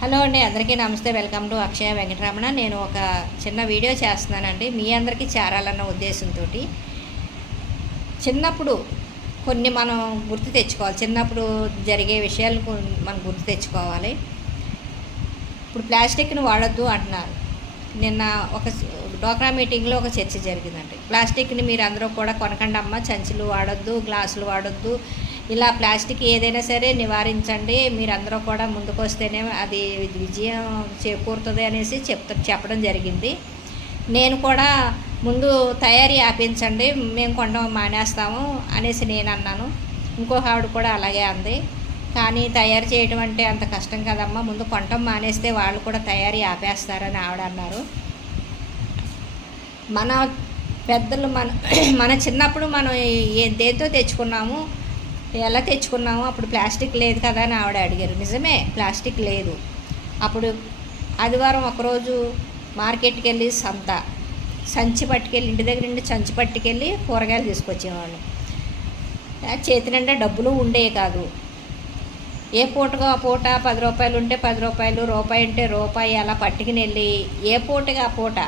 Hello అండి, అందరికీ నమస్తే. వెల్కమ్ టు అక్షయ వెంకటరమణ. నేను ఒక చిన్న వీడియో చేస్తున్నానండి, మీ అందరికీ చేరాలన్న ఉద్దేశంతో. చిన్నప్పుడు కొన్ని మనం గుర్తు తెచ్చుకోవాలి. చిన్నప్పుడు జరిగే విషయాలు మనం గుర్తు తెచ్చుకోవాలి. ఇప్పుడు ప్లాస్టిక్ని వాడొద్దు అంటున్నారు. నిన్న ఒక డోక్రా మీటింగ్లో ఒక చర్చ జరిగిందండి. ప్లాస్టిక్ని మీరు అందరూ కూడా కొనకండి అమ్మ, సంచులు వాడొద్దు, గ్లాసులు వాడొద్దు, ఇలా ప్లాస్టిక్ ఏదైనా సరే నివారించండి, మీరందరూ కూడా ముందుకు వస్తేనే అది విజయం చేకూరుతుంది అనేసి చెప్పడం జరిగింది. నేను కూడా ముందు తయారీ ఆపించండి, మేము కొనడం మానేస్తాము అనేసి నేను అన్నాను. ఇంకొక ఆవిడ కూడా అలాగే అంది. కానీ తయారు చేయడం అంటే అంత కష్టం కదమ్మా, ముందు కొనటం మానేస్తే వాళ్ళు కూడా తయారీ ఆపేస్తారని ఆవిడ అన్నారు. మన పెద్దలు మన చిన్నప్పుడు మనం దేంతో తెచ్చుకున్నాము, ఎలా తెచ్చుకున్నాము, అప్పుడు ప్లాస్టిక్ లేదు కదా అని ఆవిడ అడిగారు. నిజమే, ప్లాస్టిక్ లేదు. అప్పుడు ఆదివారం ఒకరోజు మార్కెట్కి వెళ్ళి సంచి పట్టుకెళ్ళి, ఇంటి దగ్గర నుండి సంచి పట్టుకెళ్ళి కూరగాయలు తీసుకొచ్చేవాళ్ళు. చేతి నిండా డబ్బులు ఉండేవి కాదు. ఏ పూటగా ఆ పూట 10 రూపాయలు ఉంటే 10 రూపాయలు, రూపాయి ఉంటే రూపాయి అలా పట్టుకుని వెళ్ళి ఏ పూటగా ఆ పూట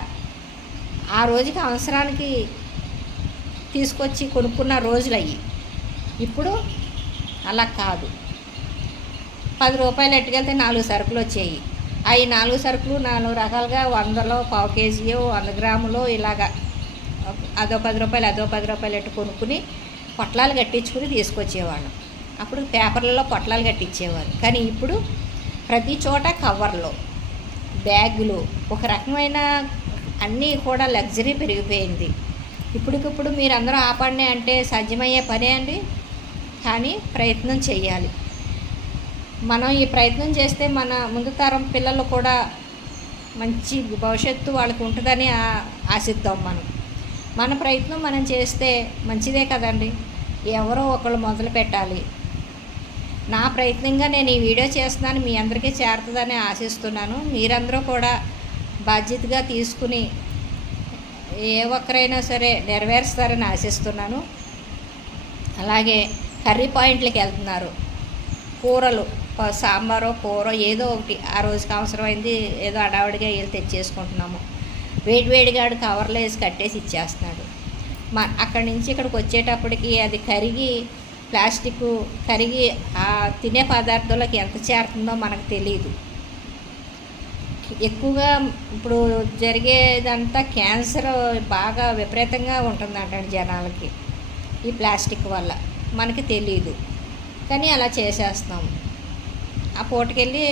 ఆ రోజుకి అవసరానికి తీసుకొచ్చి కొనుక్కున్న రోజులు అయ్యి. ఇప్పుడు అలా కాదు. 10 రూపాయలు ఎట్టుకెళ్తే 4 సరుకులు వచ్చాయి. అవి 4 సరుకులు 4 రకాలుగా 100లో, పావు కేజీయో, 100 గ్రాములో ఇలాగా అదో 10 రూపాయలు, అదో 10 రూపాయలు ఎట్టు కొనుక్కుని పొట్లాలు కట్టించుకుని తీసుకొచ్చేవాళ్ళం. అప్పుడు పేపర్లలో పొట్లాలు కట్టించేవారు. కానీ ఇప్పుడు ప్రతి చోట కవర్లో, బ్యాగులు, ఒక రకమైన అన్నీ కూడా లగ్జరీ పెరిగిపోయింది. ఇప్పటికిప్పుడు మీరందరూ ఆపండి అంటే సాధ్యమయ్యే పనే అండి. కానీ ప్రయత్నం చేయాలి. మనం ఈ ప్రయత్నం చేస్తే మన ముందు తరం పిల్లలు కూడా మంచి భవిష్యత్తు వాళ్ళకి ఉంటుందని ఆశిద్దాం. మన ప్రయత్నం మనం చేస్తే మంచిదే కదండి. ఎవరో ఒకళ్ళు మొదలు పెట్టాలి. నా ప్రయత్నంగా నేను ఈ వీడియో చేస్తున్నాను, మీ అందరికీ చేరుతుందని ఆశిస్తున్నాను. మీరందరూ కూడా బాధ్యతగా తీసుకుని ఏ ఒక్కరైనా సరే నెరవేరుస్తారని ఆశిస్తున్నాను. అలాగే కర్రీ పాయింట్లకి వెళ్తున్నారు. కూరలు, సాంబారో కూర ఏదో ఒకటి ఆ రోజుకి అవసరమైంది ఏదో అడావిడిగా వెళ్ళి తెచ్చేసుకుంటున్నాము. వేడిగాడు కవర్లో వేసి కట్టేసి ఇచ్చేస్తున్నాడు. అక్కడి నుంచి ఇక్కడికి వచ్చేటప్పటికి అది కరిగి, ప్లాస్టిక్ కరిగి ఆ తినే పదార్థాలకు ఎంత చేరుతుందో మనకు తెలియదు. ఎక్కువగా ఇప్పుడు జరిగేదంతా క్యాన్సర్ బాగా విపరీతంగా ఉంటుందంట జనాలకి ఈ ప్లాస్టిక్ వల్ల. మనకి తెలియదు, కానీ అలా చేసేస్తాము. ఆ పూటకెళ్ళి